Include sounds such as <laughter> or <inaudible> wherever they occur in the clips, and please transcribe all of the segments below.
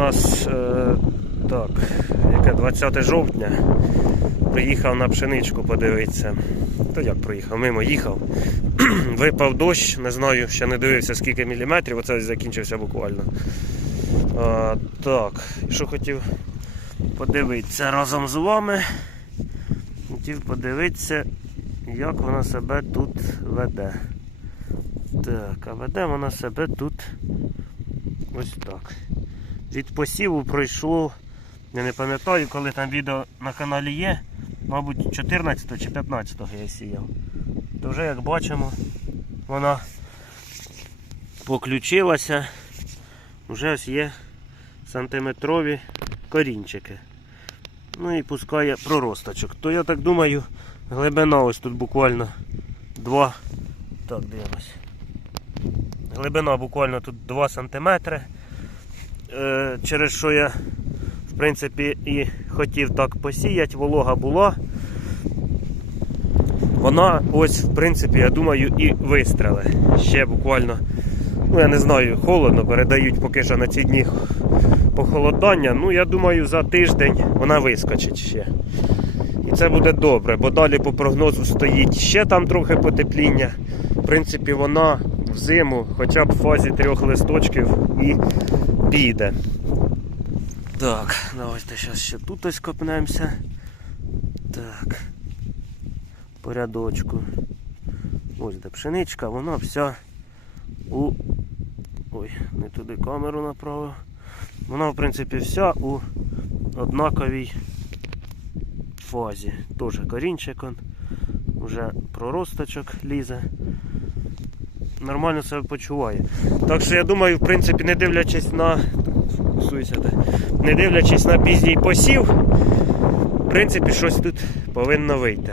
нас е, так, яке 20 жовтня. Приїхав на пшеничку подивитися. То як проїхав? Мимо їхав. <clears throat> Випав дощ, не знаю, ще не дивився скільки міліметрів, оце закінчився буквально. А, так, що хотів подивитися разом з вами. Хотів подивитися, як вона себе тут веде. Так, а веде вона себе тут ось так. Від посіву пройшло, я не пам'ятаю, коли там відео на каналі є, мабуть, 14 чи 15 я сіяв. То вже як бачимо, вона поключилася. Вже ось є сантиметрові корінчики. Ну і пускає проросточок. То я так думаю, глибина ось тут буквально 2. Так, дивимось. Глибина буквально тут 2 см. Е, через що я в принципі і хотів так посіяти, волога була. Вона ось, в принципі, я думаю, і вистреле. Ще буквально, ну я не знаю, холодно, передають поки що на ці дні похолодання. Ну, я думаю, за тиждень вона вискочить ще. І це буде добре, бо далі по прогнозу стоїть ще там трохи потепління. В принципі, вона в зиму, хоча б в фазі трьох листочків і піде. Так, давайте зараз ще тут ось копнемося. Так. По рядочку. Ось де пшеничка, вона вся у. Ой, не туди камеру направив. Вона, в принципі, вся у однаковій фазі. Теж корінчик он. Уже проросточок лізе. Нормально себе почуває. Так що я думаю, в принципі, не дивлячись на. Не дивлячись на пізній посів, в принципі, щось тут повинно вийти.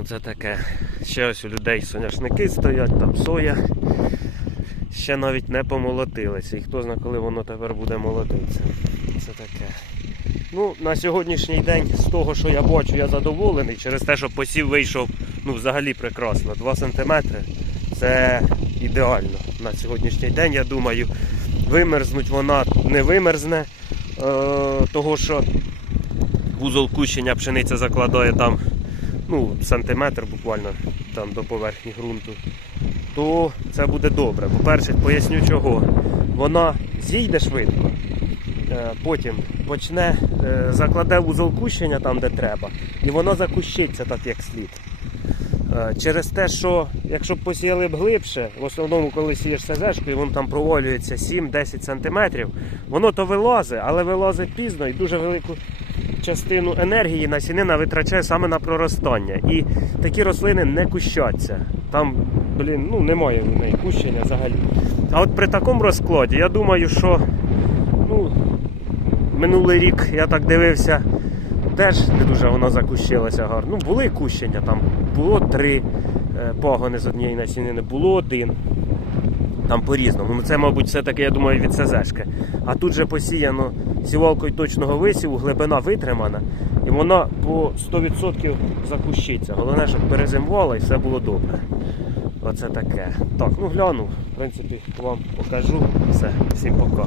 Оце таке. Ще ось у людей соняшники стоять, там соя. Ще навіть не помолотилися. І хто знає, коли воно тепер буде молотитися. Це таке. Ну, на сьогоднішній день з того, що я бачу, я задоволений. Через те, що посів вийшов ну, взагалі прекрасно. 2 см це ідеально на сьогоднішній день, я думаю. Вимерзнуть вона не вимерзне, е, того що вузол кущення пшениця закладає там ну, сантиметр буквально там до поверхні ґрунту, то це буде добре. По-перше, поясню чого. Вона зійде швидко, е, потім почне, е, закладе вузол кущення там, де треба, і воно закущиться так, як слід. Е, Через те, що якщо б посіяли б глибше, в основному, коли сієш СЗшкою, воно там провалюється 7-10 см, воно то вилазить, але вилазить пізно і дуже велику частину енергії насінина витрачає саме на проростання. І такі рослини не кущаться. Там, блін, ну немає в неї кущення взагалі. А от при такому розкладі, я думаю, що ну, минулий рік я так дивився, теж не дуже воно закущилося гарно. Ну, були кущення, там було три е, пагони з однієї насінини, було один. Там по-різному. Ну це, мабуть, все-таки, я думаю, від СЗшки. А тут же посіяно сівалкою точного висіву, глибина витримана, і вона по 100% закущиться. Головне, щоб перезимувала і все було добре. Оце таке. Так, ну гляну. В принципі, вам покажу. Все, всім пока.